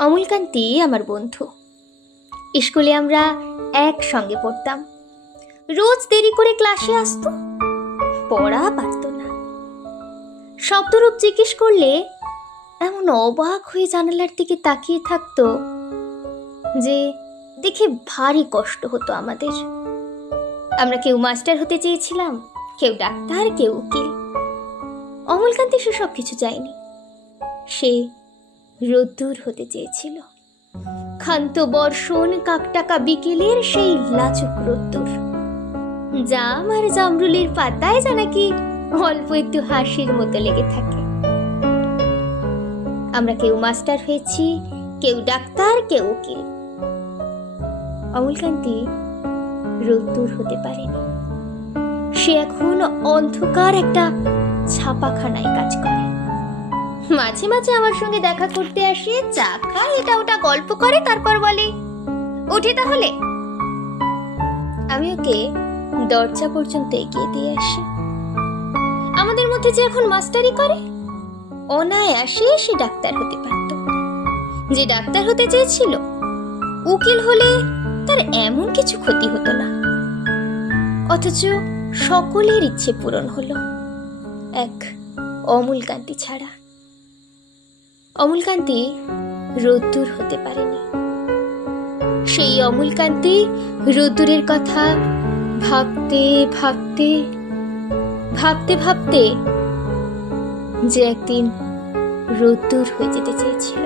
অমলকান্তি আমার বন্ধু। স্কুলে আমরা একসঙ্গে পড়তাম। রোজ দেরি করে ক্লাসে আসতো, পড়া পারত না। শব্দরূপ জিজ্ঞেস করলে এমন অবাক হয়ে জানালার দিকে তাকিয়ে থাকতো যে দেখে ভারী কষ্ট হতো আমাদের। আমরা কেউ মাস্টার হতে চেয়েছিলাম, কেউ ডাক্তার, কেউ উকিল। অমলকান্তি সে সব কিছু চায়নি। সে রোদ্দুর হতে চেয়েছিল। ক্ষান্ত বর্ষণ, কাকটাকা বিকেলের সেই লাজুক রোদ্দুর, জাম আর জামরুলের পাতায় যা নাকি অল্প একটু হাসির মতো লেগে থাকে। আমরা কেউ মাস্টার হয়েছি, কেউ ডাক্তার, কেউ উকিল। অমলকান্তি রোদ্দুর হতে পারেনি। সে এখন অন্ধকার একটা ছাপাখানায় কাজ করে। মাঝে মাঝে আমার সঙ্গে দেখা করতে আসে, চা খায়, এটা ওটা গল্প করে, তারপর বলে উঠি তাহলে। আমি ওকে দরজা পর্যন্ত এগিয়ে দিয়ে আসি। আমাদের মধ্যে যে এখন মাস্টারি করে, অনায়াসে সে ডাক্তার হতে পারত। যে ডাক্তার হতে চেয়েছিল, উকিল হলে তার এমন কিছু ক্ষতি হতো না। অথচ সকলের ইচ্ছে পূরণ হলো, এক অমলকান্তি ছাড়া। অমলকান্তি রোদ্দুর হতে পারেনি। সেই অমলকান্তি রোদ্দুরের কথা ভাবতে ভাবতে ভাবতে ভাবতে যে একদিন রোদ্দুর হয়ে যেতে চেয়েছিল।